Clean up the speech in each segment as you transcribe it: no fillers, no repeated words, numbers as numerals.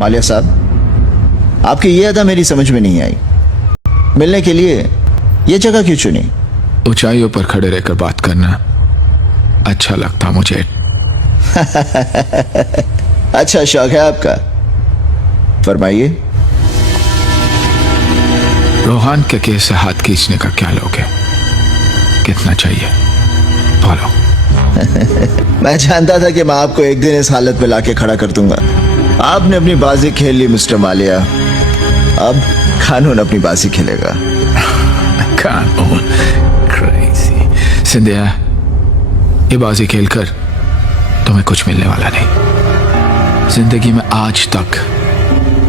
मालिया साहब, आपकी ये अदा मेरी समझ में नहीं आई। मिलने के लिए ये जगह क्यों चुनी? ऊंचाइयों पर खड़े रहकर बात करना अच्छा लगता मुझे। अच्छा शौक है आपका, फरमाइए। रोहान के केस से हाथ खींचने का क्या लोगे? कितना चाहिए बोलो। मैं जानता था कि मैं आपको एक दिन इस हालत में लाके खड़ा कर दूंगा। आपने अपनी बाजी खेल ली मिस्टर मालिया, अब कानून अपनी बाजी खेलेगा। कानून क्रेजी। सिंधिया, ये बाजी खेलकर तुम्हें कुछ मिलने वाला नहीं। जिंदगी में आज तक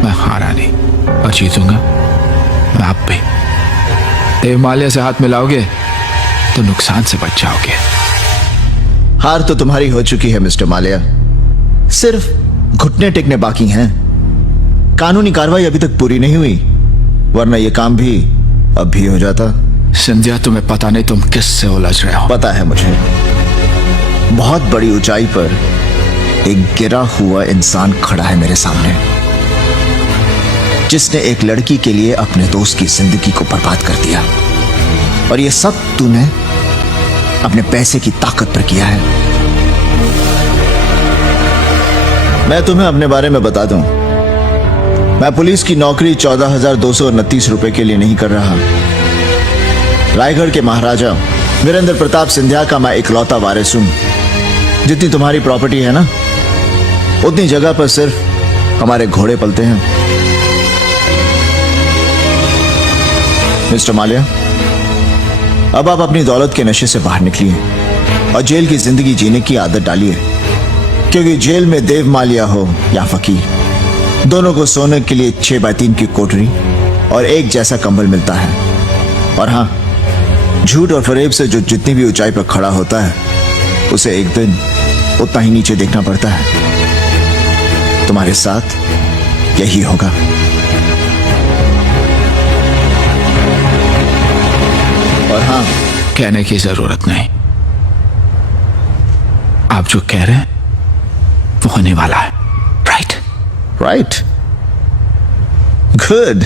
मैं हारा नहीं और जीतूंगा मैं अब भी। देव मालिया से हाथ मिलाओगे तो नुकसान से बच जाओगे। हार तो तुम्हारी हो चुकी है मिस्टर मालिया, सिर्फ घुटने टेकने बाकी हैं। कानूनी कार्रवाई अभी तक पूरी नहीं हुई, वरना यह काम भी अब भी हो जाता। संध्या, तुम्हें पता नहीं तुम किससे उलझ रहे हो। पता है मुझे। बहुत बड़ी ऊंचाई पर एक गिरा हुआ इंसान खड़ा है मेरे सामने, जिसने एक लड़की के लिए अपने दोस्त की जिंदगी को बर्बाद कर दिया। और यह सब तूने अपने पैसे की ताकत पर किया है। मैं तुम्हें अपने बारे में बता दूं, मैं पुलिस की नौकरी 14,229 रुपए के लिए नहीं कर रहा। रायगढ़ के महाराजा वीरेंद्र प्रताप सिंधिया का मैं इकलौता वारिस हूं। जितनी तुम्हारी प्रॉपर्टी है ना, उतनी जगह पर सिर्फ हमारे घोड़े पलते हैं। मिस्टर मालिया, अब आप अपनी दौलत के नशे से बाहर निकलिए और जेल की जिंदगी जीने की आदत डालिए, क्योंकि जेल में देव मालिया हो या फकीर, दोनों को सोने के लिए 6x3 की कोठरी और एक जैसा कंबल मिलता है। और हां, झूठ और फरेब से जो जितनी भी ऊंचाई पर खड़ा होता है, उसे एक दिन उतना ही नीचे देखना पड़ता है। तुम्हारे साथ यही होगा। और हां, कहने की जरूरत नहीं। आप जो कह रहे हैं वो होने वाला है। राइट? Right, good.